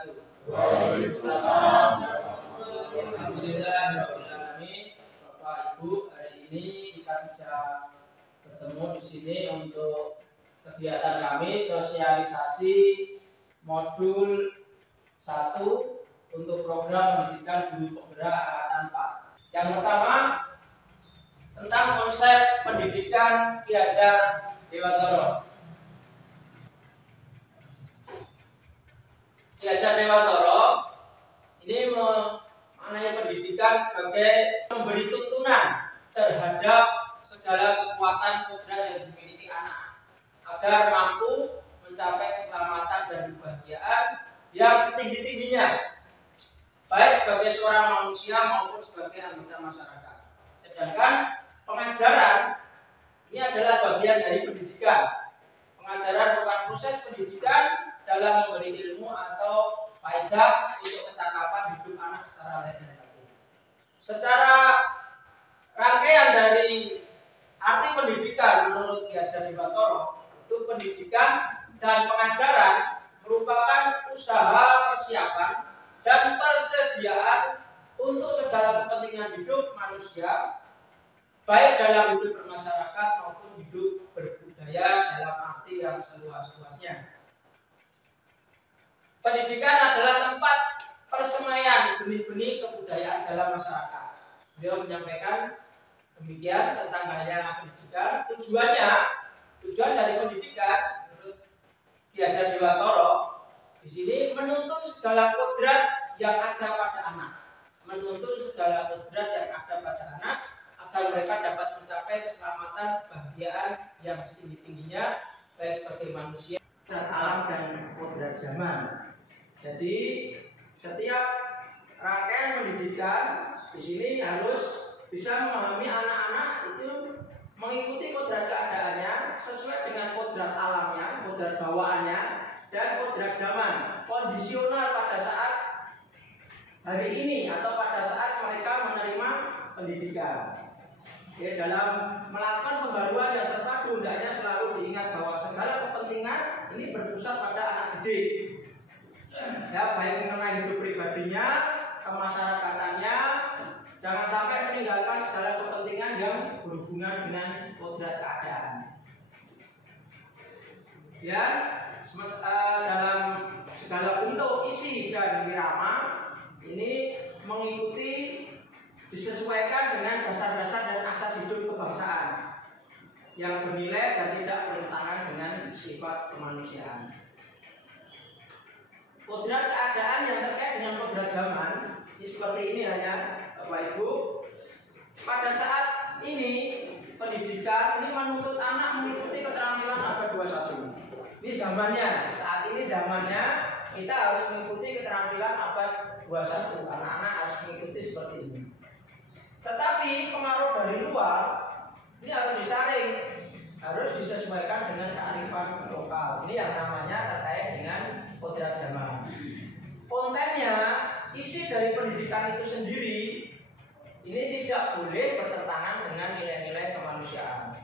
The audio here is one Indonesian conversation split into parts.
wabarakatuh. Waalaikumsalam. Alhamdulillah, Bapak Ibu, hari ini kita bisa bertemu di sini untuk kegiatan kami sosialisasi modul 1 untuk program pendidikan guru penggerak angkatan 4. Yang pertama tentang konsep pendidikan Ki Hajar Dewantara. Ki Hajar Dewantara ini mengenai pendidikan sebagai memberi tuntunan terhadap segala kekuatan kodrat yang dimiliki anak agar mampu mencapai keselamatan dan kebahagiaan yang setinggi-tingginya, baik sebagai seorang manusia maupun sebagai anggota masyarakat. Sedangkan pengajaran ini adalah bagian dari pendidikan. Pengajaran merupakan proses pendidikan dalam memberi ilmu atau faedah untuk kecakapan hidup anak secara lahir dan batin. Secara rangkaian dari arti pendidikan menurut Ki Hajar Dewantara, itu pendidikan dan pengajaran merupakan usaha persiapan dan persediaan untuk segala kepentingan hidup manusia, baik dalam hidup bermasyarakat maupun hidup berbudaya dalam arti yang seluas-luasnya. Pendidikan adalah tempat persemaian benih-benih kebudayaan dalam masyarakat. Beliau menyampaikan demikian tentang halnya pendidikan. Tujuan dari pendidikan menurut Ki Hajar Dewantara di sini menuntun segala kodrat yang ada pada anak, agar mereka dapat mencapai keselamatan, kebahagiaan yang setinggi-tingginya, baik sebagai manusia dan alam dan kodrat zaman. Jadi setiap rangkaian pendidikan di sini harus bisa memahami anak-anak itu mengikuti kodrat keadaannya sesuai dengan kodrat alamnya, kodrat bawaannya, dan kodrat zaman. Kondisional pada saat hari ini atau pada saat mereka menerima pendidikan. Oke, dalam melakukan pembaruan yang terpadu, hendaknya selalu diingat bahwa segala kepentingan ini berpusat pada anak didik. Ya, baik mengenai hidup pribadinya, kemasyarakatannya, jangan sampai meninggalkan segala kepentingan yang berhubungan dengan kodrat keadaan. Ya, dalam segala bentuk isi dan wirama ini mengikuti disesuaikan dengan dasar-dasar dan asas hidup kebangsaan yang bernilai dan tidak bertentangan dengan sifat kemanusiaan. Kodrat keadaan yang terkait dengan kodrat zaman ini seperti ini hanya Bapak Ibu. Pada saat ini pendidikan ini menuntut anak mengikuti keterampilan abad 21. Ini zamannya, saat ini zamannya kita harus mengikuti keterampilan abad 21. Anak-anak harus mengikuti seperti ini. Tetapi pengaruh dari luar ini harus disaring, harus disesuaikan dengan kearifan lokal. Ini yang namanya terkait dengan kodrat zaman. Kontennya, isi dari pendidikan itu sendiri ini tidak boleh bertentangan dengan nilai-nilai kemanusiaan.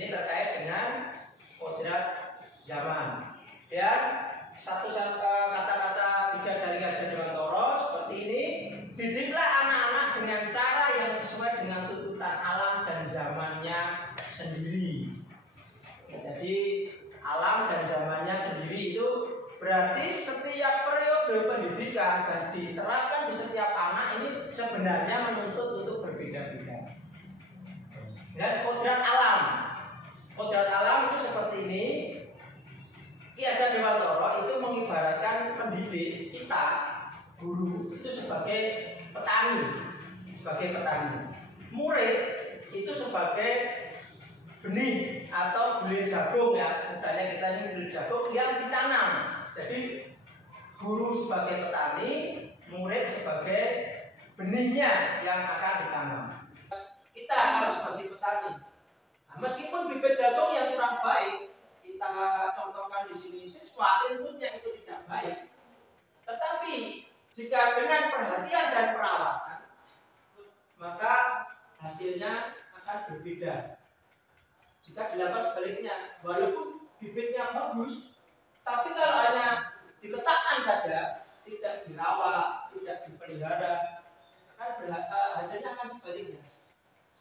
Ini terkait dengan kodrat zaman. Dan satu kata-kata bijak dari Ki Hajar Dewantara seperti ini: didiklah anak-anak dengan cara yang sesuai dengan tuntutan alam dan zamannya sendiri. Jadi alam dan zamannya sendiri itu berarti setiap periode pendidikan dan diterapkan di setiap anak ini sebenarnya menuntut untuk berbeda-beda. Dan kodrat alam itu seperti ini. Ki Hajar Dewantara itu mengibaratkan pendidik kita, guru itu sebagai petani. Murid itu sebagai benih atau bulir jagung, ya, mudahnya kita ini bulir jagung yang ditanam. Jadi guru sebagai petani, murid sebagai benihnya yang akan ditanam. Kita harus sebagai petani. Nah, meskipun bibit jagung yang kurang baik kita contohkan di sini, sesuatu inputnya itu tidak baik. Tetapi jika dengan perhatian dan perawatan, maka hasilnya akan berbeda. Jika dilakukan sebaliknya, walaupun bibitnya bagus, tapi kalau hanya diletakkan saja,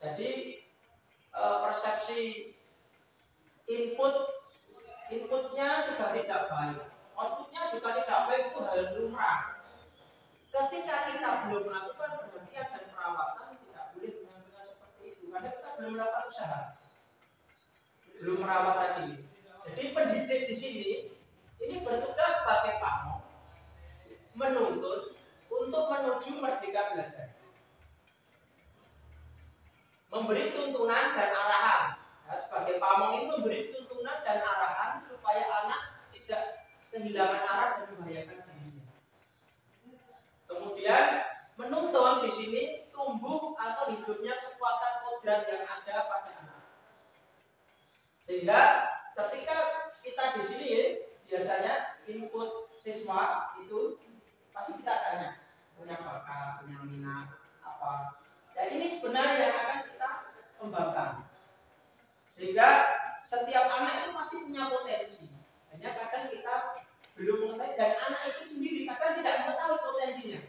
Jadi persepsi inputnya sudah tidak baik, outputnya juga tidak baik, itu hal lumrah. Ketika kita belum melakukan perhatian dan perawatan, tidak boleh mengambil seperti itu karena kita belum melakukan usaha, belum merawat ini. Jadi pendidik di sini ini bertugas sebagai pamong, menuntut untuk menuju merdeka belajar, memberi tuntunan dan arahan. Nah, sebagai pamong ini memberi tuntunan dan arahan supaya anak tidak kehilangan arah dan membahayakan dirinya. Kemudian menuntun di sini tumbuh atau hidupnya kekuatan kodrat yang ada pada anak. Sehingga ketika kita di sini biasanya input siswa itu pasti kita tanya punya bakat, punya minat apa. Dan ini sebenarnya yang akan kita kembangkan. Sehingga setiap anak itu pasti punya potensi. Hanya kadang kita belum mengetahui dan anak itu sendiri kadang tidak mengetahui potensinya.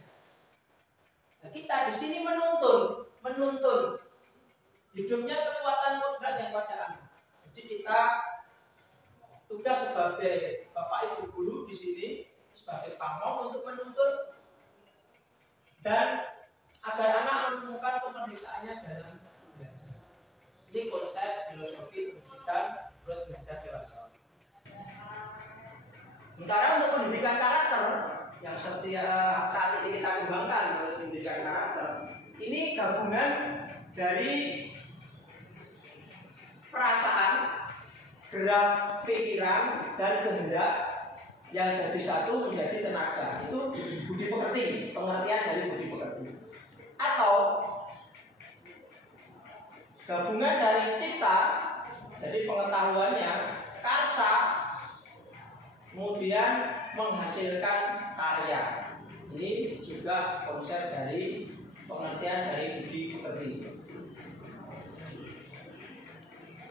Nah, kita di sini menuntun hidupnya kekuatan kodrat yang pada anak. Jadi kita tugas sebagai bapak ibu guru di sini sebagai pamong untuk menuntun dan agar anak menemukan kemerdekaannya dalam belajar. Ini konsep filosofi pendidikan menurut belajar dewasa. Sementara untuk pendidikan karakter yang setiap saat ini kita kembangkan untuk pendidikan karakter, ini gabungan dari perasaan, gerak pikiran dan kehendak yang jadi satu menjadi tenaga. Itu budi pekerti, pengertian dari budi pekerti. Atau gabungan dari cipta, jadi pengetahuannya, karsa, kemudian menghasilkan karya. Ini juga konsep dari pengertian dari budi pekerti.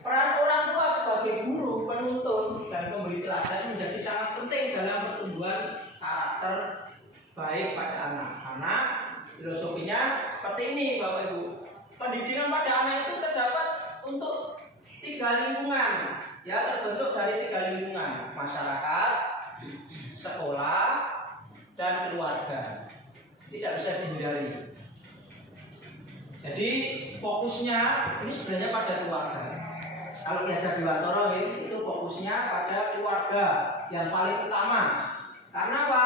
Peran orang tua sebagai guru, penuntun, dan pemberi teladan menjadi sangat penting dalam pertumbuhan karakter baik pada anak. Karena filosofinya seperti ini, Bapak Ibu. Pendidikan pada anak itu terdapat untuk 3 lingkungan, ya, terbentuk dari 3 lingkungan: masyarakat, sekolah, dan keluarga. Tidak bisa dihindari. Jadi fokusnya ini sebenarnya pada keluarga. Kalau Ki Hajar Dewantara itu fokusnya pada keluarga yang paling utama. Karena apa?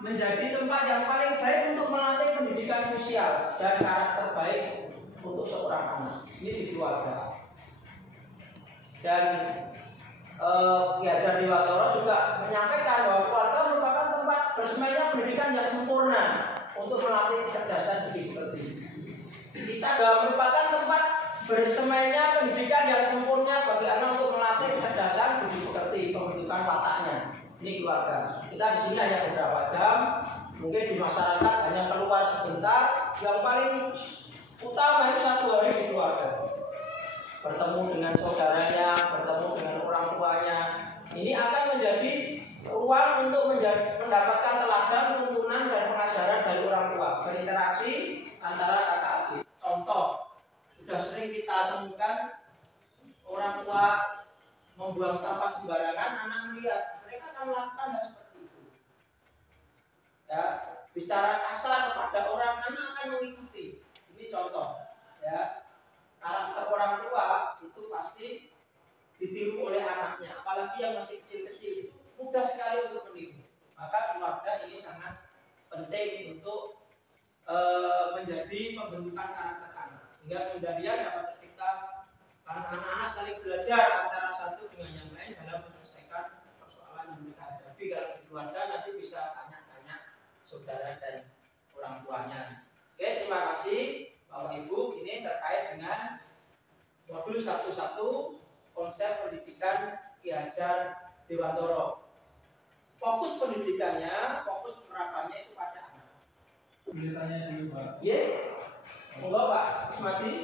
Menjadi tempat yang paling baik untuk melatih pendidikan sosial dan karakter baik untuk seorang anak. Ini di keluarga. Dan Ki Hajar Dewantara juga menyampaikan bahwa keluarga merupakan tempat bersemayamnya pendidikan yang sempurna untuk melatih kecerdasan budi pekerti. Kita juga merupakan tempat bersemayamnya pendidikan yang sempurna bagi anak untuk melatih kecerdasan budi pekerti, pembentukan wataknya. Ini keluarga. Kita di sini hanya beberapa jam, mungkin di masyarakat hanya keluar sebentar. Yang paling utama itu 1 hari di keluarga. Bertemu dengan saudaranya, bertemu dengan orang tuanya. Ini akan menjadi ruang untuk mendapatkan teladan, tuntunan, dan pengajaran dari orang tua. Berinteraksi antara kakak adik. Contoh, sudah sering kita temukan orang tua membuang sampah sembarangan, anak melihat, mereka akan melakukan hal seperti itu. Ya, bicara kasar kepada orang, anak akan mengikuti. Ini contoh, ya. Karakter orang tua itu pasti ditiru oleh anaknya, apalagi yang masih kecil-kecil, mudah sekali untuk meniru. Maka keluarga ini sangat penting untuk menjadi pembentukan karakter anak, sehingga kemudian dapat tercipta karena anak-anak saling belajar antara satu dengan yang lain dalam menyelesaikan persoalan yang mereka hadapi. Kalau di keluarga nanti bisa tanya-tanya saudara dan orang tuanya. Oke, terima kasih Bapak Ibu. Ini terkait dengan modul 1.1 konsep pendidikan Ki Hajar Dewantara. Fokus pendidikannya, fokus penerapannya itu pada anak. Boleh tanya dulu Pak? Iya, monggo Pak Ismati.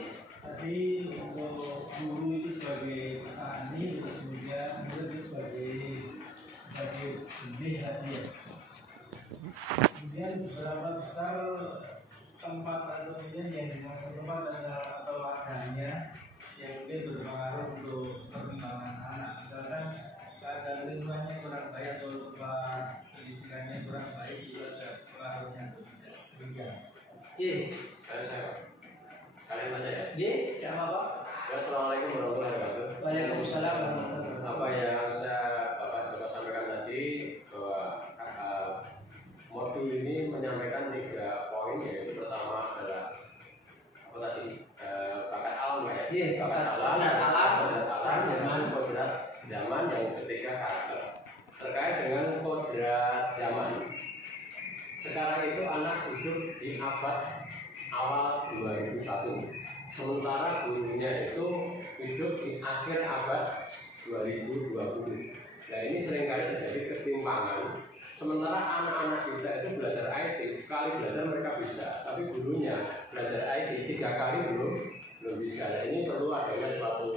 Tadi untuk guru itu sebagai petani, terus kemudian murid itu sebagai benih tadi ya. Kemudian seberapa besar tempat atau kemudian yang dimaksud tempat atau padanya yang mungkin berpengaruh untuk perkembangan anak. Misalkan keadaan lingkungannya kurang baik atau tempat pendidikannya kurang baik, itu ada pengaruhnya demikian. Iya. Kalian tanya ya? Iya, ya Bapak. Assalamualaikum warahmatullahi wabarakatuh. Waalaikumsalam warahmatullahi wabarakatuh. Apa yang Bapak coba sampaikan tadi bahwa modul ini menyampaikan 3 poin, yaitu pertama adalah apa tadi, bakat alam ya? Iya, bakat alam, kodrat zaman, yang ketiga karakter. Terkait dengan kodrat zaman, sekarang itu anak hidup di abad awal 2001, sementara gurunya itu hidup di akhir abad 2020. Nah, ini seringkali terjadi ketimpangan. Sementara anak-anak kita itu belajar IT, sekali belajar mereka bisa, tapi gurunya belajar IT 3 kali belum bisa. Nah, ini perlu adanya suatu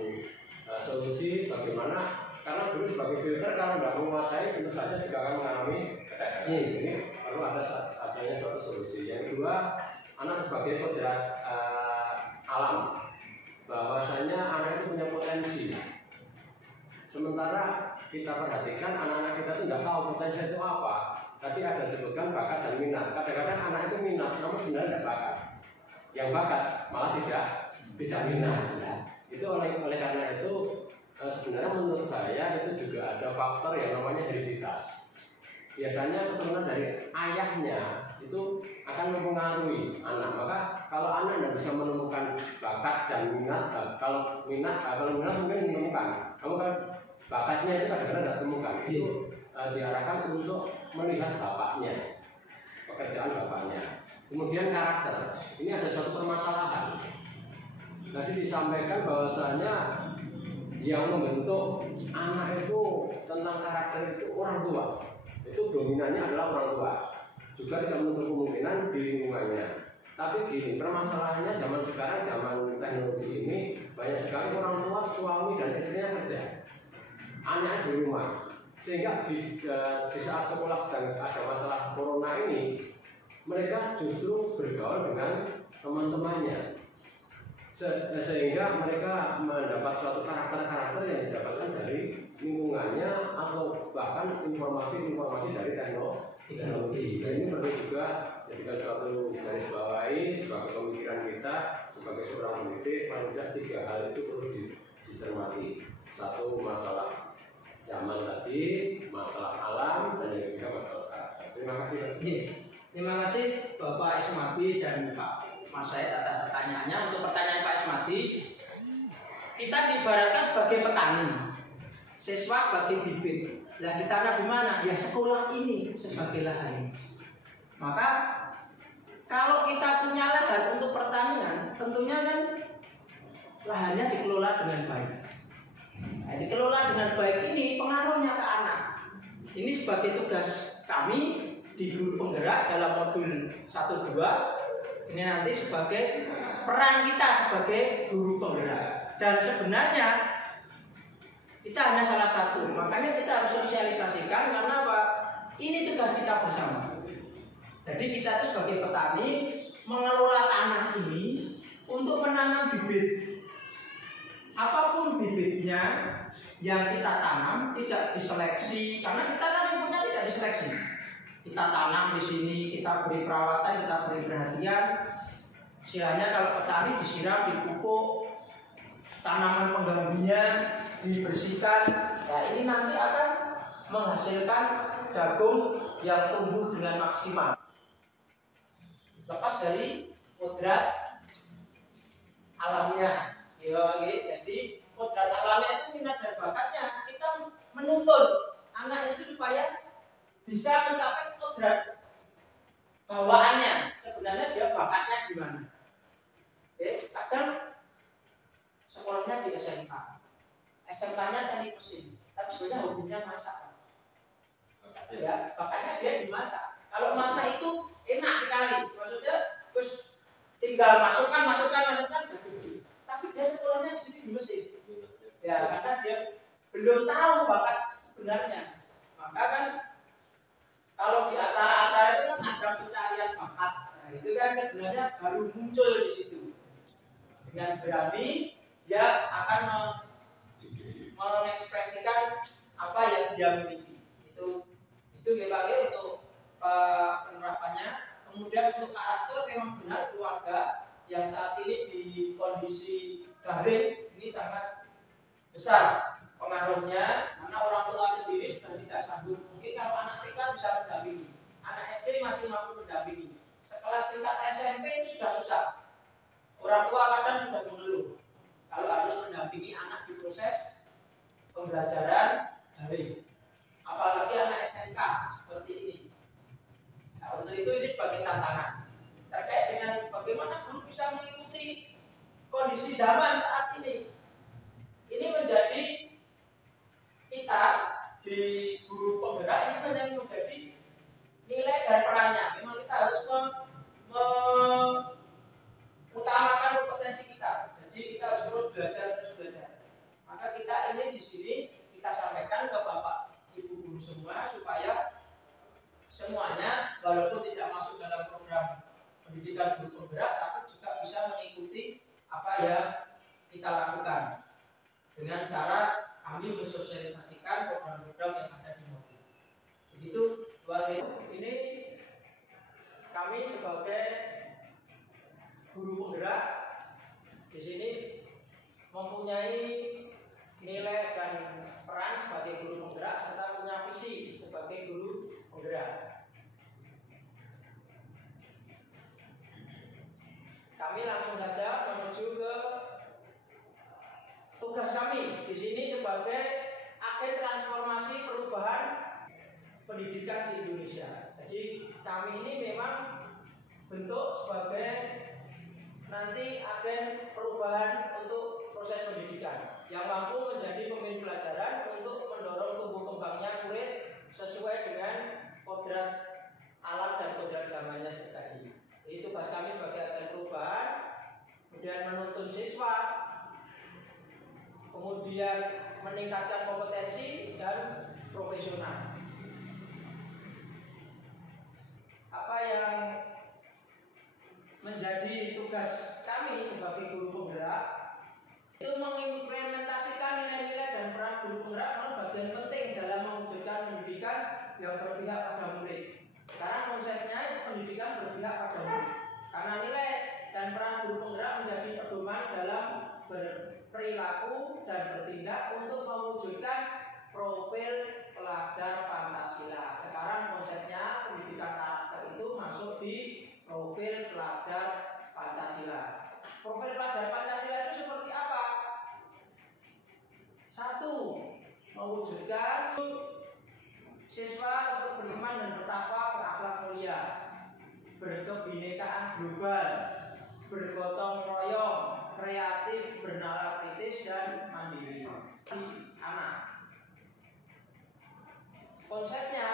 solusi bagaimana, karena guru sebagai filter kalau tidak menguasai tentu saja juga akan mengalami kegagalan. Ini perlu adanya suatu solusi. Yang kedua, anak sebagai kodrat alam, bahwasanya anak itu punya potensi. Sementara kita perhatikan anak-anak kita itu tidak tahu potensi itu apa. Tadi ada disebutkan bakat dan minat. Kadang-kadang anak itu minat, namun sebenarnya tidak bakat. Yang bakat malah tidak minat. Itu oleh karena itu sebenarnya menurut saya itu juga ada faktor yang namanya hereditas. Biasanya keturunan dari ayahnya itu akan mempengaruhi anak. Maka kalau anak tidak bisa menemukan bakat dan minat, kalau minat mungkin menemukan, kamu kan bakatnya itu kadang-kadang tidak temukan. Itu diarahkan untuk melihat bapaknya, pekerjaan bapaknya. Kemudian karakter, ini ada suatu permasalahan. Tadi disampaikan bahwasanya yang membentuk anak itu tentang karakter itu orang tua. Itu dominannya adalah orang tua. Juga tidak menutup kemungkinan di lingkungannya. Tapi gini, permasalahannya zaman sekarang, zaman teknologi ini, banyak sekali orang tua, suami dan istrinya kerja, anaknya di rumah. Sehingga di saat sekolah sedang ada masalah corona ini, mereka justru bergaul dengan teman-temannya. Sehingga mereka mendapat suatu karakter-karakter yang didapatkan dari lingkungannya atau bahkan informasi-informasi dari teknologi. Dan ini perlu juga jadikan suatu garis bawahi sebagai pemikiran kita sebagai seorang pendidik. Paling tidak 3 hal itu perlu dicermati. Satu, masalah zaman tadi, masalah alam, dan yang ketiga masalah karakter. Terima kasih. Terima kasih Bapak Ismadi dan Pak Mas Said atas pertanyaannya. Untuk pertanyaan Pak Ismadi, kita diibaratkan sebagai petani, siswa sebagai bibit. Lah ditanam di mana? Ya sekolah ini sebagai lahan. Maka kalau kita punya lahan untuk pertanian, tentunya kan lahannya dikelola dengan baik. Nah, dikelola dengan baik ini pengaruhnya ke anak. Ini sebagai tugas kami di guru penggerak dalam modul 1-2. Ini nanti sebagai peran kita sebagai guru penggerak. Dan sebenarnya kita hanya salah satu. Makanya kita harus sosialisasikan, karena apa? Ini tugas kita bersama. Jadi kita itu sebagai petani mengelola tanah ini untuk menanam bibit. Apapun bibitnya yang kita tanam tidak diseleksi, karena kita kan lingkungannya tidak diseleksi. Kita tanam di sini, kita beri perawatan, kita beri perhatian. Istilahnya kalau petani disiram, dipupuk, tanaman pengganggunya dibersihkan. Nah, ini nanti akan menghasilkan jagung yang tumbuh dengan maksimal. Lepas dari kodrat alamnya. Jadi kodrat alamnya itu minat dan bakatnya. Kita menuntut anak itu supaya bisa mencapai kodrat bawaannya. Sebenarnya dia bakatnya di mana? Kadang sekolahnya di SMK, SMK-nya teknik mesin, tapi sebenarnya hobinya masak. Ya, bakatnya dia di masak. Kalau masak itu enak sekali, maksudnya terus tinggal masukkan jadi. Tapi dia sekolahnya di sini di mesin. Ya, karena dia belum tahu bakat sebenarnya. Maka kan kalau di acara-acara itu kan ajang pencarian bakat. Nah, itu kan sebenarnya baru muncul di situ. dengan berani dia akan mengekspresikan apa yang dia miliki. Itu ya untuk penerapannya. Kemudian untuk karakter memang benar keluarga yang saat ini di kondisi daring ini sangat besar pengaruhnya, karena orang tua sendiri sudah tidak sanggup. Mungkin kalau anak TK bisa mendampingi, anak SD masih mampu mendampingi, sekelas tingkat SMP itu sudah susah. Orang tua kadang sudah mengeluh kalau harus mendampingi anak di proses pembelajaran daring, apalagi anak SMK seperti ini. Nah, untuk itu ini sebagai tantangan terkait dengan bagaimana guru bisa mengikuti kondisi zaman saat ini. Ini menjadi kita di guru penggerak ini menjadi nilai dan perannya. Memang kita harus mengutamakan kompetensi kita. Jadi kita harus terus belajar. Maka kita ini di sini kita sampaikan ke Bapak Ibu guru semua supaya semuanya walaupun tidak masuk dalam program pendidikan guru penggerak, tapi juga bisa mengikuti apa yang kita lakukan dengan cara kami mensosialisasikan program-program yang ada di modul. Begitu, ini kami sebagai guru penggerak di sini mempunyai nilai dan peran sebagai guru penggerak serta punya visi sebagai guru penggerak. Kami langsung saja menuju ke tugas kami di sini sebagai agen transformasi perubahan pendidikan di Indonesia. Jadi kami ini memang bentuk sebagai nanti agen perubahan untuk proses pendidikan yang mampu menjadi pemimpin pelajaran untuk mendorong tumbuh kembangnya murid sesuai dengan kodrat alam dan kodrat zamannya tadi. Jadi tugas kami sebagai agen perubahan, kemudian menuntun siswa, kemudian meningkatkan kompetensi dan profesional. Apa yang menjadi tugas kami sebagai guru penggerak itu mengimplementasikan nilai-nilai dan peran guru penggerak adalah bagian penting dalam mewujudkan pendidikan yang berpihak pada murid. Sekarang konsepnya itu pendidikan berpihak pada murid. Karena nilai dan peran guru penggerak menjadi pedoman dalam berperilaku dan bertindak untuk mewujudkan profil pelajar Pancasila. Sekarang konsepnya pendidikan karakter itu masuk di profil pelajar Pancasila. Profil pelajar Pancasila itu seperti apa? 1. Mewujudkan siswa untuk beriman dan bertakwa, berakhlak mulia, berkebinekaan global, bergotong royong, kreatif, bernalar kritis dan mandiri. Anak. Konsepnya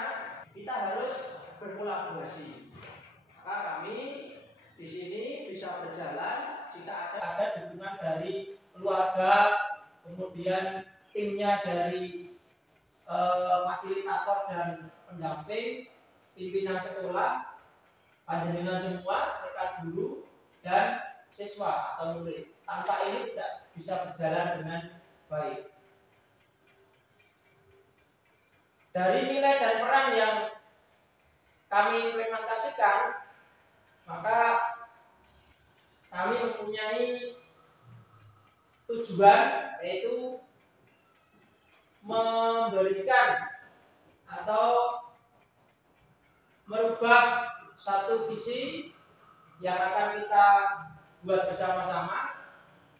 kita harus berkolaborasi. Maka kami di sini bisa berjalan jika ada dukungan dari keluarga, kemudian timnya dari fasilitator dan pendamping, pimpinan sekolah, panjenengan semua, rekan guru dan siswa atau murid. Tanpa ini tidak bisa berjalan dengan baik. Dari nilai dan peran yang kami implementasikan, maka kami mempunyai tujuan, yaitu memberikan atau merubah satu visi yang akan kita buat bersama-sama.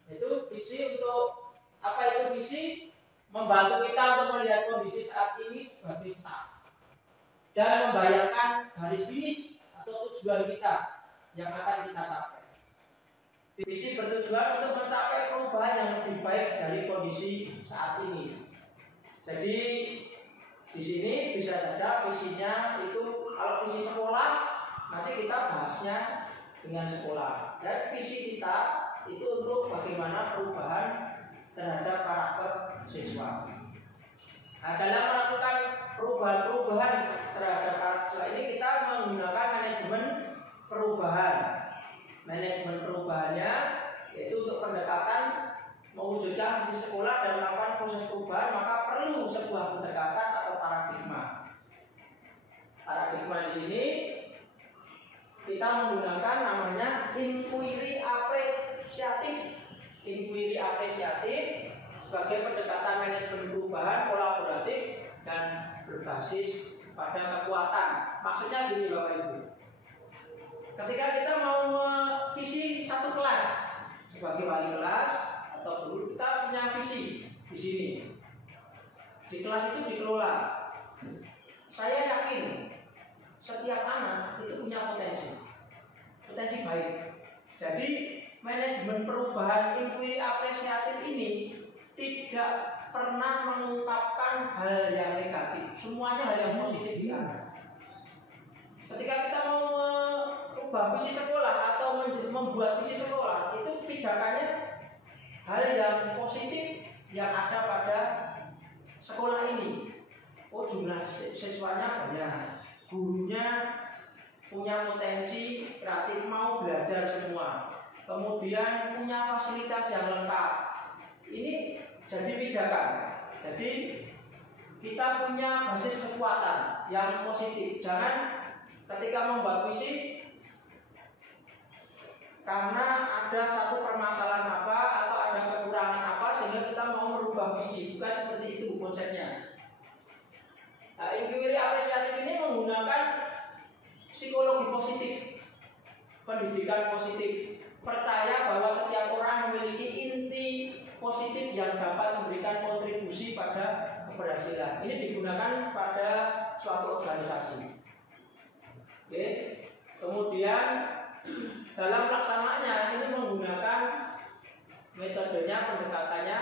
Itu visi untuk apa? Itu visi membantu kita untuk melihat kondisi saat ini sebagai start dan membayangkan garis finish atau tujuan kita yang akan kita capai. Visi bertujuan untuk mencapai perubahan yang lebih baik dari kondisi saat ini. Jadi di sini bisa saja visinya itu, kalau visi sekolah nanti kita bahasnya dengan sekolah, dan visi kita itu untuk bagaimana perubahan terhadap karakter siswa. Nah, dalam melakukan perubahan-perubahan terhadap karakter siswa ini kita menggunakan manajemen perubahan. Manajemen perubahannya yaitu untuk pendekatan mewujudkan visi sekolah dan melakukan proses perubahan, maka perlu sebuah pendekatan atau paradigma. Paradigma di sini kita menggunakan namanya inquiry apresiatif. Inquiry apresiatif sebagai pendekatan manajemen perubahan kolaboratif dan berbasis pada kekuatan. Maksudnya gini Bapak Ibu. Ketika kita mau visi satu kelas sebagai wali kelas atau guru, kita punya visi di sini. Di kelas itu dikelola. Saya yakin setiap anak itu punya potensi baik. Jadi manajemen perubahan inquiry apresiatif ini tidak pernah mengungkapkan hal yang negatif, semuanya hal yang positif di anak. Ketika kita mau merubah visi sekolah atau membuat visi sekolah, itu pijakannya hal yang positif yang ada pada sekolah ini. Oh, jumlah siswanya banyak, gurunya punya potensi kreatif, mau belajar semua, kemudian punya fasilitas yang lengkap. Ini jadi pijakan. Jadi kita punya basis kekuatan yang positif. Jangan ketika membuat visi karena ada satu permasalahan apa atau ada kekurangan apa sehingga kita mau merubah visi. Bukan seperti itu konsepnya. Nah, inquiry apresiatif ini menggunakan psikologi positif, pendidikan positif, percaya bahwa setiap orang memiliki inti positif yang dapat memberikan kontribusi pada keberhasilan. Ini digunakan pada suatu organisasi. Oke. Kemudian dalam pelaksanaannya ini menggunakan metodenya, pendekatannya,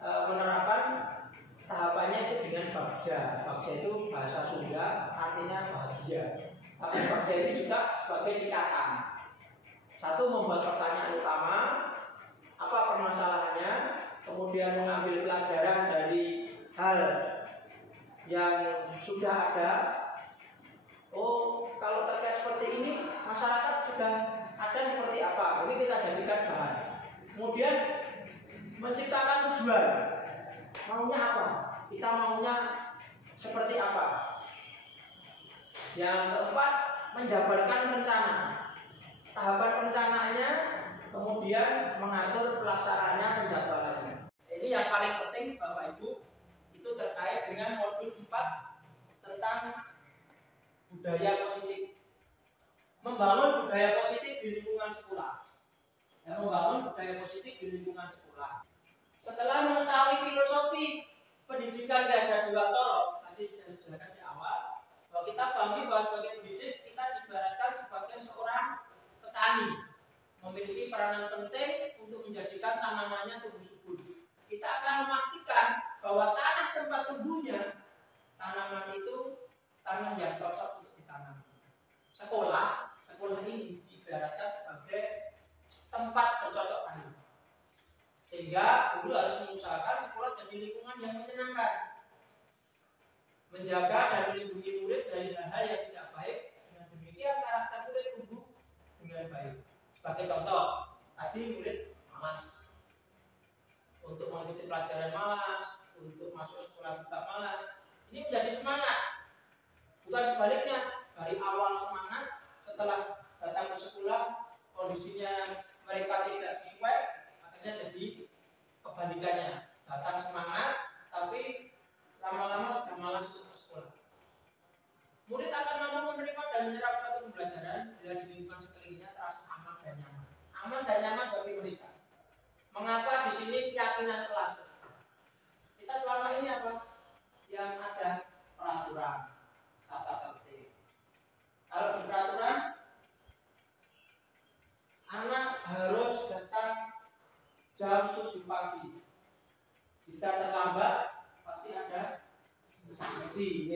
menerapkan tahapannya itu dengan bagja. Bagja itu bahasa Sunda, artinya bahagia. Tapi bagja ini juga sebagai singkatan. Satu, membuat pertanyaan utama, apa permasalahannya, kemudian mengambil pelajaran dari hal yang sudah ada. Oh, kalau terkait seperti ini, masyarakat sudah ada seperti apa? Ini kita jadikan bahan. Kemudian menciptakan tujuan. Maunya apa? Kita maunya seperti apa? Yang keempat, menjabarkan rencana. Tahapan perencanaannya, kemudian mengatur pelaksanaannya, penjadwalannya. Ini yang paling penting Bapak Ibu, itu terkait dengan modul 4 tentang budaya positif. Membangun budaya positif di lingkungan sekolah. Membangun budaya positif di lingkungan sekolah. Setelah mengetahui filosofi pendidikan Gajah Dua Toro, tadi sudah dijelaskan di awal, bahwa kita pahami bahwa sebagai pendidik kita diibaratkan sebagai seorang petani, memiliki peranan penting untuk menjadikan tanamannya tumbuh subur. Kita akan memastikan bahwa tanah tempat tumbuhnya tanaman itu tanah yang cocok untuk ditanam. Sekolah ini diibaratkan sebagai tempat bercocok tanam. Sehingga guru harus mengusahakan sekolah jadi lingkungan yang menyenangkan, menjaga dan melindungi murid dari hal-hal yang tidak baik. Dengan demikian karakter murid tumbuh dengan baik. Sebagai contoh, tadi murid malas, untuk mengikuti pelajaran malas, untuk masuk sekolah juga malas. Ini menjadi semangat. Bukan sebaliknya, dari awal semangat, setelah datang ke sekolah kondisinya mereka tidak sesuai, akhirnya jadi kebalikannya. Datang semangat, tapi lama-lama sudah malas untuk ke sekolah. Murid akan mampu menerima dan menyerap suatu pembelajaran bila di lingkungan sekelilingnya terasa aman dan nyaman. Aman dan nyaman bagi mereka. Mengapa di sini keyakinan kelas? Kita selama ini apa? Yang ada peraturan, tata tertib. Kalau di peraturan, anak harus datang jam 7 pagi. Jika terlambat, pasti ada sanksi.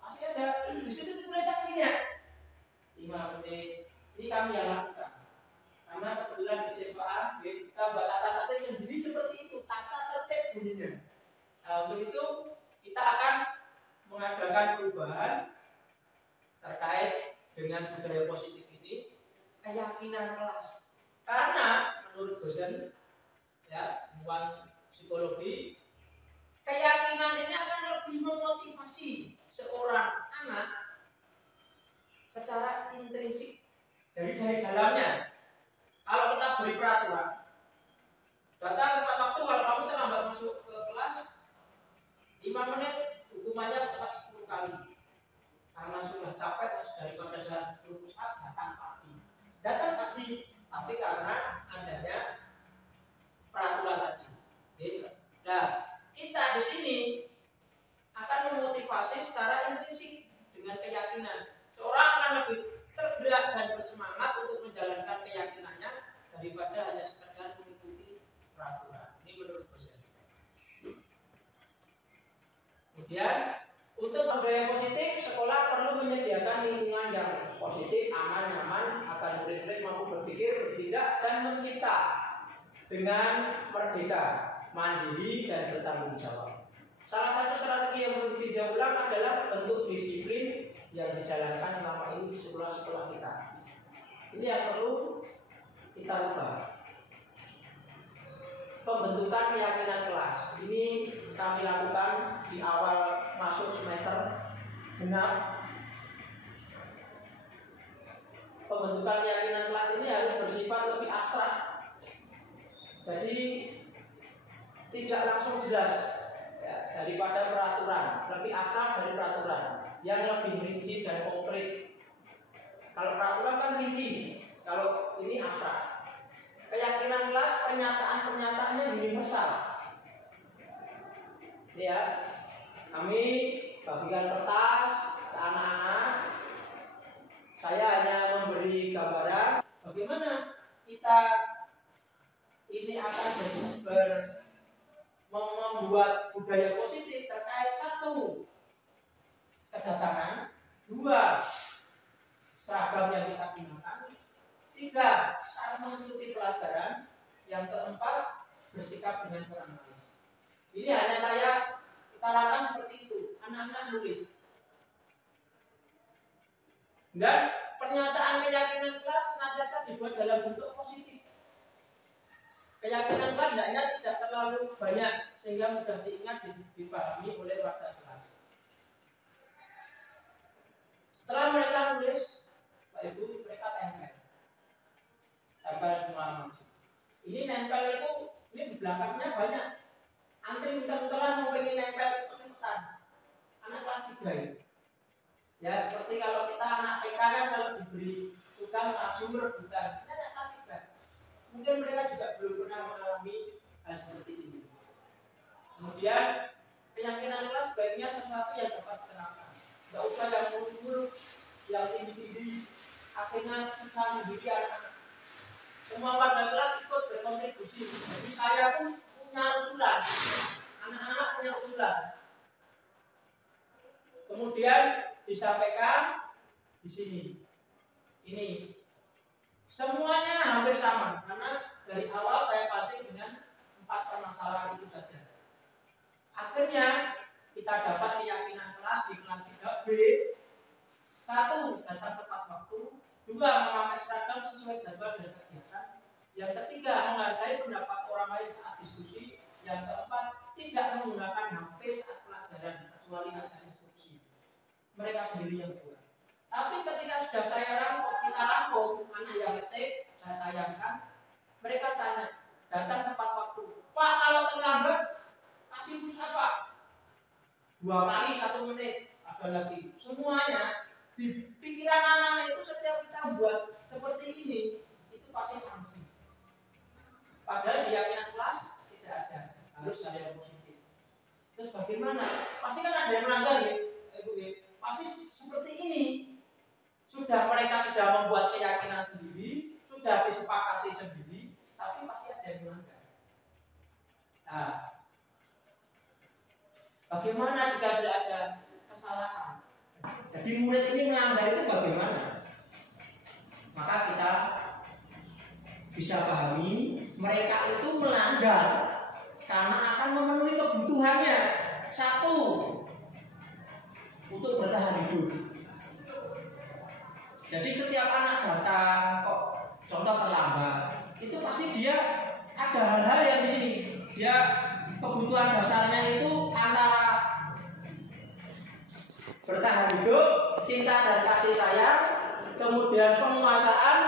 Pasti ada. Di situ ditulis sanksinya. 5 menit. Ini kami yang lakukan. Karena kebetulan di siswaan kita buat tata tertib sendiri seperti itu. Tata tertib bunyinya. Nah, untuk itu kita akan mengadakan perubahan terkait dengan budaya positif ini, keyakinan kelas. Karena menurut dosen ya, ilmuwan psikologi, keyakinan ini akan lebih memotivasi seorang anak secara intrinsik. Jadi dari dalamnya, kalau kita beri peraturan, datang tepat waktu, kalau kamu terlambat masuk ke kelas 5 menit, hukumannya tepat 10 kali. Karena sudah capek daripada saya suruh pusat, datang pagi, tapi karena adanya peraturan tadi. Gitu. Nah, kita di sini akan memotivasi secara intrinsik dengan keyakinan. Seorang akan lebih tergerak dan bersemangat untuk menjalankan keyakinannya daripada hanya sekedar mengikuti peraturan. Ini menurut dosen. Kemudian untuk budaya positif, sekolah perlu menyediakan lingkungan yang positif, aman, nyaman agar murid-murid mampu berpikir, bertindak, dan mencipta dengan merdeka, mandiri, dan bertanggung jawab. Salah satu strategi yang perlu ditinjau ulang adalah bentuk disiplin yang dijalankan selama ini di sekolah-sekolah kita. Ini yang perlu kita ubah. Pembentukan keyakinan kelas ini kami lakukan di awal masuk semester genap. Pembentukan keyakinan kelas ini harus bersifat lebih abstrak, jadi tidak langsung jelas ya, daripada peraturan, lebih abstrak dari peraturan yang lebih rinci dan konkret. Kalau peraturan kan rinci, kalau ini abstrak. Keyakinan kelas, pernyataan-pernyataannya universal. Ya, kami bagikan kertas ke anak-anak. Saya hanya memberi gambaran bagaimana kita ini akan membuat budaya positif terkait 1, kedatangan, 2, seragam yang kita gunakan, 3, saat mengikuti pelajaran, yang keempat, bersikap dengan orang lain. Ini hanya saya utarakan seperti itu. Anak-anak nulis. Dan pernyataan keyakinan kelas senantiasa dibuat dalam bentuk positif. Keyakinan kelas hendaknya tidak terlalu banyak sehingga mudah diingat dan dipahami oleh warga kelas. Setelah mereka nulis, Pak Ibu, mereka tempel semua. Ini nempel itu, ini di belakangnya banyak. Antri untel-untelan mau pengen nempel cepetan. Anak kelas 3 ini. Ya seperti kalau kita anak TK kan kalau diberi tugas maju rebutan. Ini anak kelas 3. Mungkin mereka juga belum pernah mengalami hal seperti ini. Kemudian keyakinan kelas sebaiknya sesuatu yang dapat diterapkan. Tidak usah yang muluk-muluk, yang tinggi-tinggi. Akhirnya susah mendidik anak-anak. Semua warga kelas ikut berkontribusi. Jadi saya pun punya usulan, anak-anak punya usulan. Kemudian disampaikan di sini. Ini semuanya hampir sama karena dari awal saya pancing dengan 4 permasalahan itu saja. Akhirnya kita dapat keyakinan kelas di kelas 3B. 1, datang tepat waktu. 2, memakai seragam sesuai jadwal dan kegiatan. Yang ketiga, menghargai pendapat orang lain saat diskusi. Yang keempat, tidak menggunakan HP saat pelajaran kecuali ada instruksi. Mereka sendiri yang buat. Tapi ketika sudah kita rangkum, anak yang ketik, saya tayangkan, mereka tanya, datang tepat waktu. Pak, kalau terlambat, kasih pulsa Pak. 2 kali 1 menit, ada lagi. Semuanya di pikiran anak itu setiap kita buat seperti ini, itu pasti sanksi. Padahal di keyakinan kelas tidak ada, harus ada yang positif. Terus bagaimana? Pasti kan ada yang melanggar ya, Ibu ya. Pasti seperti ini. Mereka sudah membuat keyakinan sendiri, sudah disepakati sendiri, tapi pasti ada yang melanggar. Nah, bagaimana jika tidak ada kesalahan? Jadi murid ini melanggar itu bagaimana? Maka kita bisa pahami mereka itu melanggar karena akan memenuhi kebutuhannya. 1, untuk bertahan hidup. Jadi setiap anak datang kok contoh terlambat, itu pasti dia ada hal-hal yang di sini. Dia kebutuhan dasarnya itu antara bertahan hidup, cinta dan kasih sayang, kemudian penguasaan,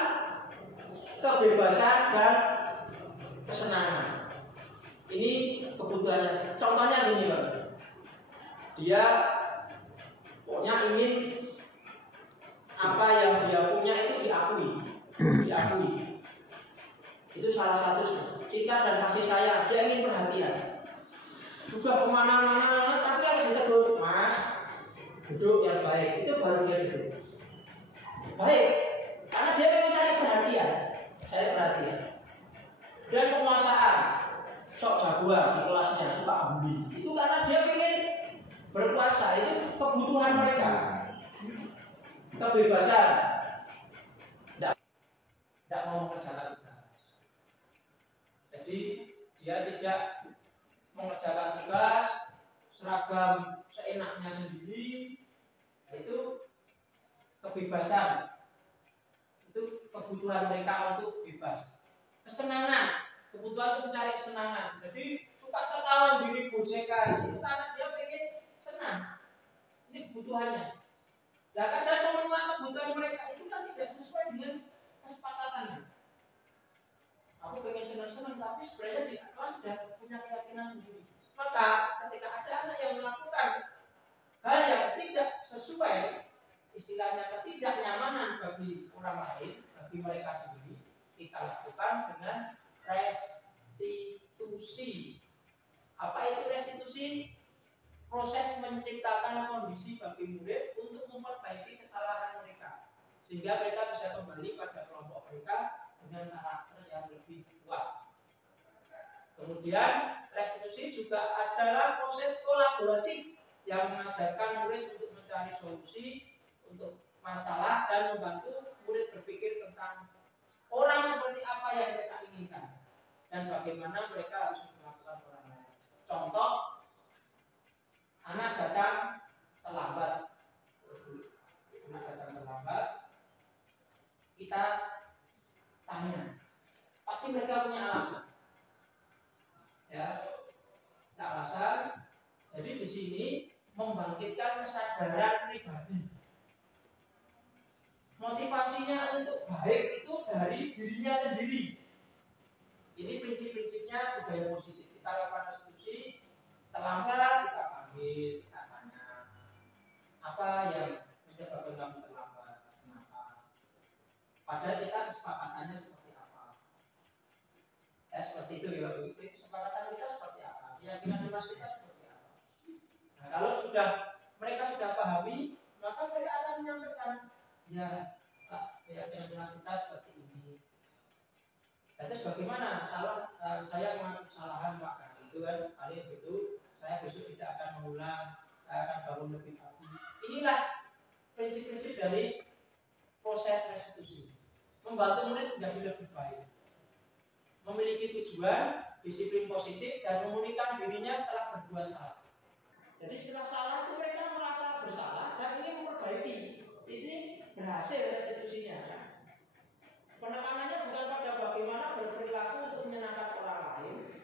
kebebasan dan kesenangan. Ini kebutuhannya. Contohnya gini, Bang. Dia pokoknya ingin apa yang dia punya itu diakui. Itu salah satu cinta dan kasih sayang. Dia ingin perhatian. Juga kemana-mana, tapi harus ditegur, Mas. Duduk yang baik. Itu baru dia duduk. Baik, karena dia ingin cari perhatian. Dan penguasaan. Sok jagoan di kelasnya, suka bully. Itu karena dia ingin berkuasa. Itu kebutuhan mereka. Kebebasan. Tidak mau mengerjakan tugas. Jadi dia tidak mengerjakan tugas, seragam seenaknya sendiri. Itu kebebasan. Itu kebutuhan mereka untuk bebas. Kesenangan, kebutuhan untuk mencari kesenangan. Jadi suka tertawa diri gojekan. Itu karena dia pengen senang. Ini kebutuhannya. Ya kan, dan pemenuhan kebutuhan mereka itu kan tidak sesuai dengan kesepakatannya. Aku pengen senang-senang, tapi sebenarnya di kelas sudah punya keyakinan sendiri. Maka ketika ada anak yang melakukan hal yang tidak sesuai, istilahnya ketidaknyamanan bagi orang lain, bagi mereka sendiri, kita lakukan dengan restitusi. Apa itu restitusi? Proses menciptakan kondisi bagi murid untuk memperbaiki kesalahan mereka, sehingga mereka bisa kembali pada kelompok mereka dengan karakter yang lebih kuat. Kemudian restitusi juga adalah proses kolaboratif yang mengajarkan murid untuk mencari solusi untuk masalah dan membantu murid berpikir tentang orang seperti apa yang mereka inginkan dan bagaimana mereka harus melakukan orang lain. Contoh, anak datang terlambat, kita tanya, pasti mereka punya alasan, ya, alasan. Jadi di sini membangkitkan kesadaran pribadi. Motivasinya untuk baik itu dari dirinya sendiri. Ini prinsip-prinsipnya budaya positif. Kita lakukan restitusi, terlambat kita panggil, kita tanya apa yang menyebabkan kamu terlambat, kenapa? Padahal kita kesepakatannya seperti apa? Ya seperti itu ya, kesepakatan kita seperti apa? Keyakinan kelas kita seperti apa? Nah, kalau mereka sudah pahami, maka mereka akan menyampaikan, ya Pak, keyakinan kelas kita seperti ini. Terus bagaimana? Saya mengaku kesalahan Pak, itu kan kali itu saya besok tidak akan mengulang, saya akan bangun lebih pagi. Inilah prinsip-prinsip dari proses restitusi, membantu murid menjadi lebih baik, memiliki tujuan, disiplin positif, dan memulihkan dirinya setelah berbuat salah. Jadi setelah salah itu mereka merasa bersalah dan ingin memperbaiki. Ini berhasil restitusinya. Penekanannya bukan pada bagaimana berperilaku untuk menyenangkan orang lain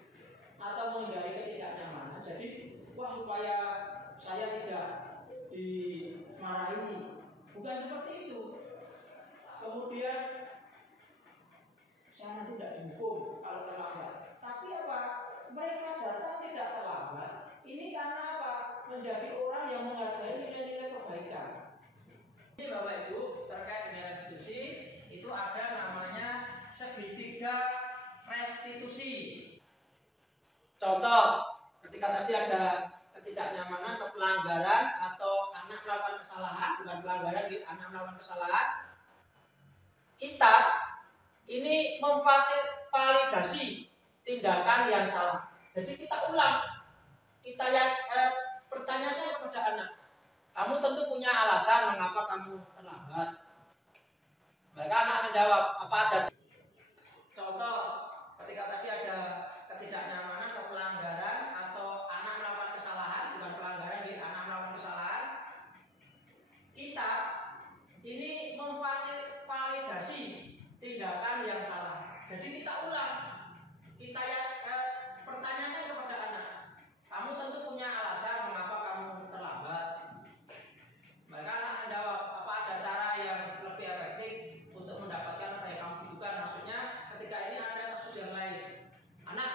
atau menghindari ketidaknyamanan. Jadi, wah supaya saya tidak dimarahi, bukan seperti itu. Kemudian saya nanti tidak dihukum kalau terlambat. Tapi apa? Mereka datang tidak terlambat. Ini karena apa? Menjadi orang yang menghargai nilai-nilai kebaikan. Ini Bapak Ibu terkait dengan restitusi itu ada namanya segitiga restitusi. Contoh, ketika tadi ada ketidaknyamanan atau pelanggaran atau anak melakukan kesalahan, bukan pelanggaran, anak melakukan kesalahan, kita ini memfasilitasi tindakan yang salah. Jadi kita ulang, kita pertanyaannya kepada anak, kamu tentu punya alasan mengapa kamu terlambat. Mereka anak akan jawab, apa ada contoh ketika tadi ada ketidaknyamanan atau pelanggaran atau anak melakukan kesalahan, bukan pelanggaran, anak melakukan kesalahan, kita ini memfasilitasi tindakan yang salah. Jadi kita ulang, kita pertanyakan kepada anak. Kamu tentu punya alasan mengapa kamu terlambat. Maka anak menjawab, apa ada cara yang lebih efektif untuk mendapatkan apa yang kamu butuhkan? Maksudnya ketika ini ada kasus yang lain. Anak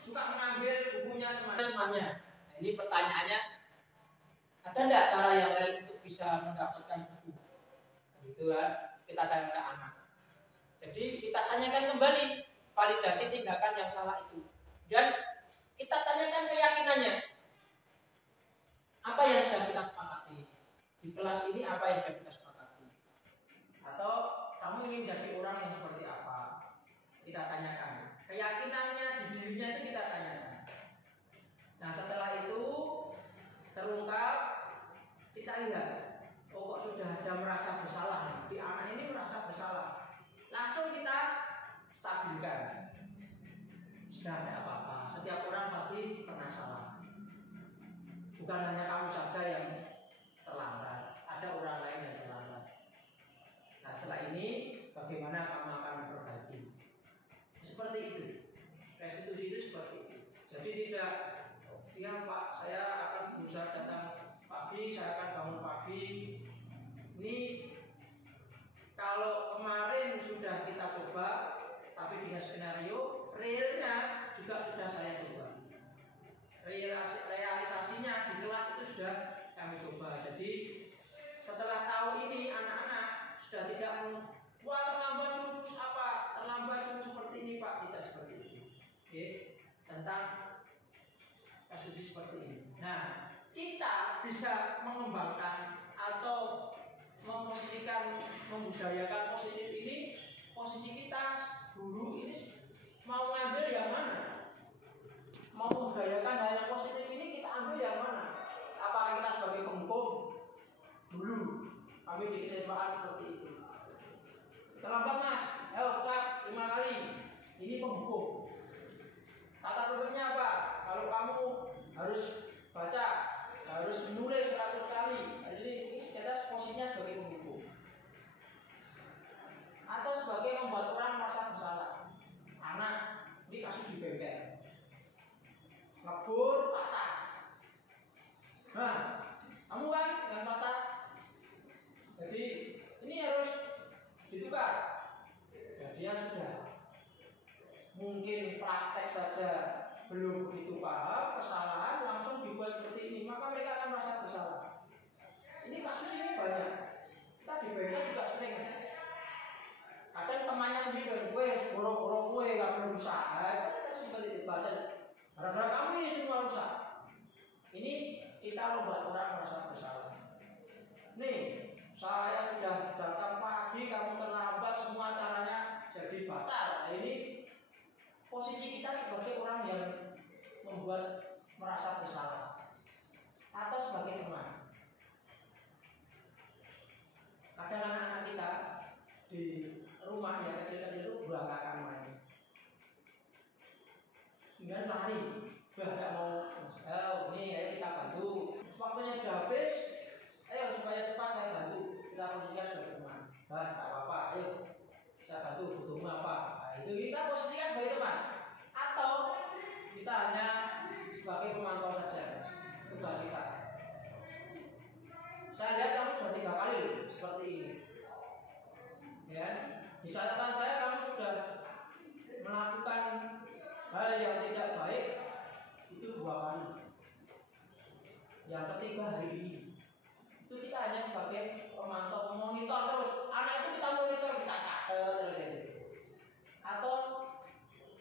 suka mengambil bukunya teman-temannya. Ini pertanyaannya, ada enggak cara yang lain untuk bisa mendapatkan buku? Gitu kan, kita tanya ke anak. Jadi kita tanyakan kembali validasi tindakan yang salah itu. Dan kita tanyakan keyakinannya. Apa yang sudah kita sepakati? Di kelas ini apa yang sudah kita sepakati? Atau kamu ingin jadi orang yang seperti apa? Kita tanyakan. Keyakinannya di dirinya itu kita tanyakan. Nah setelah itu terungkap, kita lihat, oh kok sudah ada merasa bersalah nih. Di anak ini merasa bersalah. Langsung kita stabilkan. Sudah ada apa-apa. Setiap orang pasti pernah salah. Bukan hanya kamu saja yang terlambat, ada orang lain yang terlambat. Nah setelah ini bagaimana kamu akan memperbaiki? Seperti itu. Restitusi itu seperti itu. Jadi tidak, ya Pak, saya akan berusaha datang pagi, saya akan bangun pagi. Ini kalau kemarin sudah kita coba, tapi dengan skenario realnya juga sudah saya coba. Realisasinya di kelas itu sudah kami coba. Jadi setelah tahu ini anak-anak sudah tidak wah terlambat jurus apa, terlambat jurus seperti ini Pak, tidak seperti itu. Oke, tentang kasus seperti ini. Nah, kita bisa mengembangkan atau memposisikan, membudayakan positif ini. Posisi kita guru ini mau ngambil yang mana? Mau membudayakan hal yang positif ini kita ambil yang mana? Apakah kita sebagai penghukum? Dulu kami di kesiswaan seperti itu. Terlambat mas, ayo Ustaz 5 kali. Ini penghukum. Kata tuturnya apa? Kalau kamu harus baca, harus menulis 100 kali. Jadi ini kita posisinya sebagai penghukum. Atau sebagai membuat orang merasa bersalah. Anak, ini kasus di bengkel. Ngebur patah. Nah, kamu kan yang patah. Jadi ini harus ditukar. Ya, dia sudah mungkin praktek saja belum begitu paham kesalahan langsung dibuat seperti ini, maka mereka akan merasa bersalah. Ini kasus ini banyak. Kita di bengkel juga sering. Kadang temannya sendiri gue, borong-borong gue nggak berusaha. Itu seperti itu bahasa. Gara-gara kamu ini semua rusak. Ini kita membuat orang merasa bersalah. Nih, saya sudah datang pagi, kamu terlambat, semua caranya jadi batal. Nah, ini posisi kita sebagai orang yang membuat merasa bersalah atau sebagai teman. Kadang anak-anak kita di rumah yang kecil-kecil itu berantakan main. Kemudian lari, tidak mau, ini ayo kita bantu. Waktunya sudah habis, ayo supaya cepat saya bantu. Kita posisikan sebagai teman. Nah, tak apa-apa, ayo saya bantu, butuhmu apa? Nah, itu kita posisikan sebagai teman. Atau kita hanya sebagai pemantau saja tugas kita. Saya lihat kamu sudah 3 kali loh, seperti ini. Ya, di catatan saya kamu sudah melakukan hal yang tidak baik itu 2 kali. Yang ketiga hari ini. Itu kita hanya sebagai pemantau, memonitor terus. Anak itu kita monitor, kita catat terus. Atau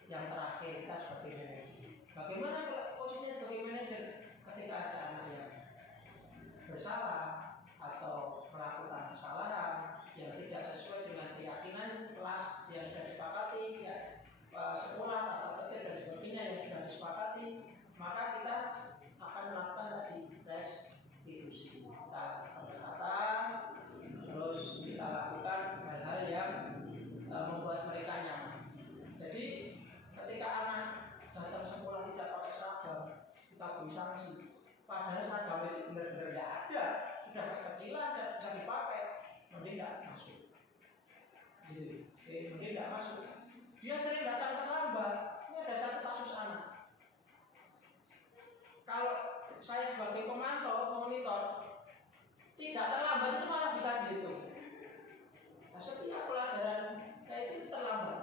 yang terakhir kita sebagai manajer. Bagaimana posisinya sebagai manajer ketika ada anak yang bersalah atau melakukan kesalahan yang tidak sesuai dengan keyakinan kelas yang sudah disepakati, ya, sekolah, tata tertib dan sebagainya yang sudah disepakati, maka kita akan melakukan tadi restitusi. Kita pendekatan gitu. Mungkin nggak masuk. Dia sering datang terlambat. Ini ada satu kasus anak. Kalau saya sebagai pemantau, monitor, tidak terlambat itu malah bisa dihitung. Nah, setiap pelajaran kayak itu terlambat.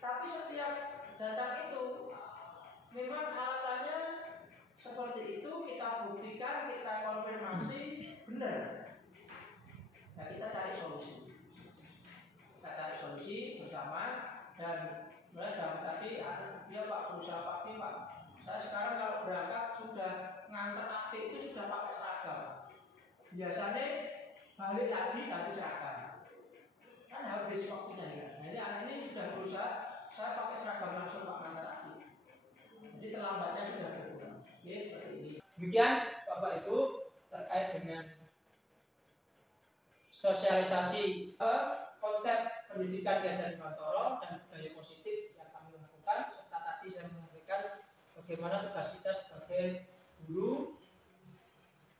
Tapi setiap datang itu memang alasannya seperti itu, kita buktikan, kita konfirmasi benar. Nah, kita cari solusi. Kita cari solusi bersama dan mulai dalam tadi dia Pak berusaha pasti Pak. Saya sekarang kalau berangkat sudah ngantar aktif itu sudah pakai seragam. Biasanya balik lagi tapi seragam. Kan habis waktunya ya. Jadi anak ini sudah berusaha saya pakai seragam langsung Pak ngantar aktif. Jadi terlambatnya sudah berkurang. Oke, seperti ini. Demikian Bapak Ibu terkait dengan sosialisasi konsep pendidikan Ki Bimantoro dan budaya positif yang kami lakukan, serta tadi saya menyampaikan bagaimana tugas kita sebagai guru,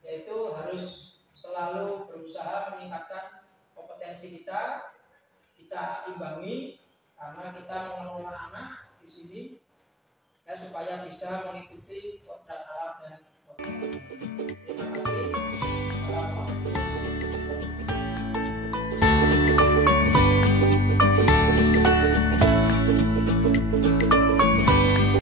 yaitu harus selalu berusaha meningkatkan kompetensi kita imbangi karena kita mengelola anak di sini ya, supaya bisa mengikuti kodrat alam dan kodrat